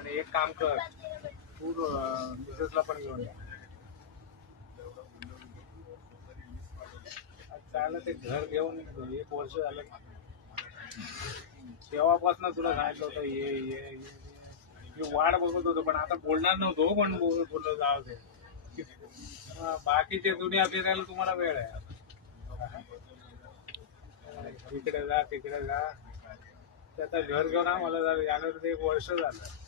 पण एक काम कर, तू मिसेसला पण घेऊन या. चाललं ते घर घेऊन 1 वर्ष झालं तेव्हापासून तुला सांगितलं होतं ये मी वाट बघत होतो, पण आता बोलणार नव्हतो, पण बोललो जाऊ दे. बाकीचे दुनिया फिरायला तुम्हाला वेळ आहे. इकडे जा तिकडे जा, त्याचं घर घेऊन मला यानंतर 1 वर्ष झालं.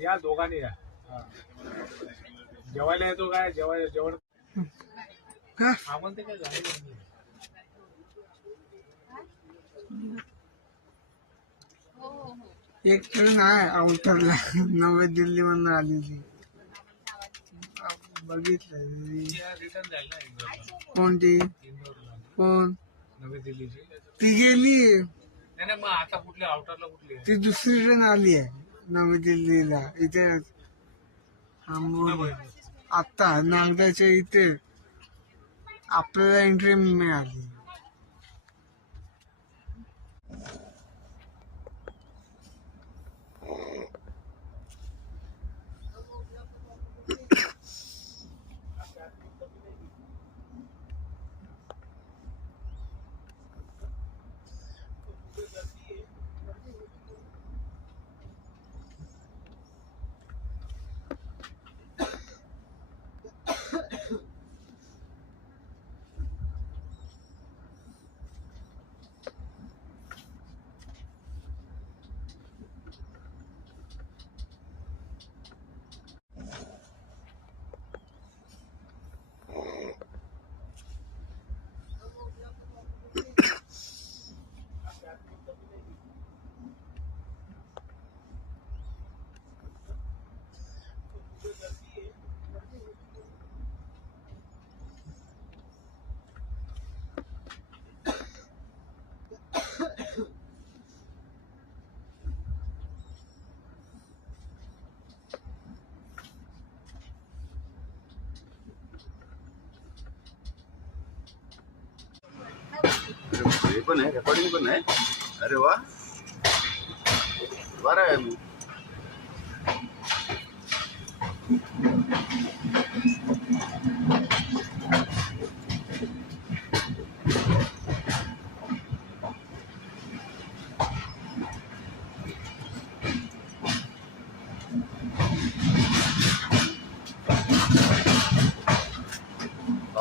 या दोघांनी या. जेवायला येतो काय? जेवण म्हणते काय झालं? एक ट्रेन आहे आउटरला, नवी दिल्ली मधून आली ती. बघितलं रिटर्न जाईल ना. कोणती? कोण? नवी दिल्लीची ती गेली. नाही मग आता कुठली आउटरला कुठली? ती दुसरी ट्रेन आली आहे नवी दिल्लीला. इथे आता नागदाच्या इथे आपल्याला एंट्री मिळाली. हे पण आहे, रेकॉर्डिंग पण आहे. अरे वा, बरं आहे. मग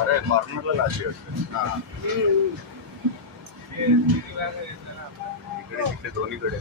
अरे कॉर्नरला लाशी वाटतं. हा, इकडे तिकडे दोन्हीकडे.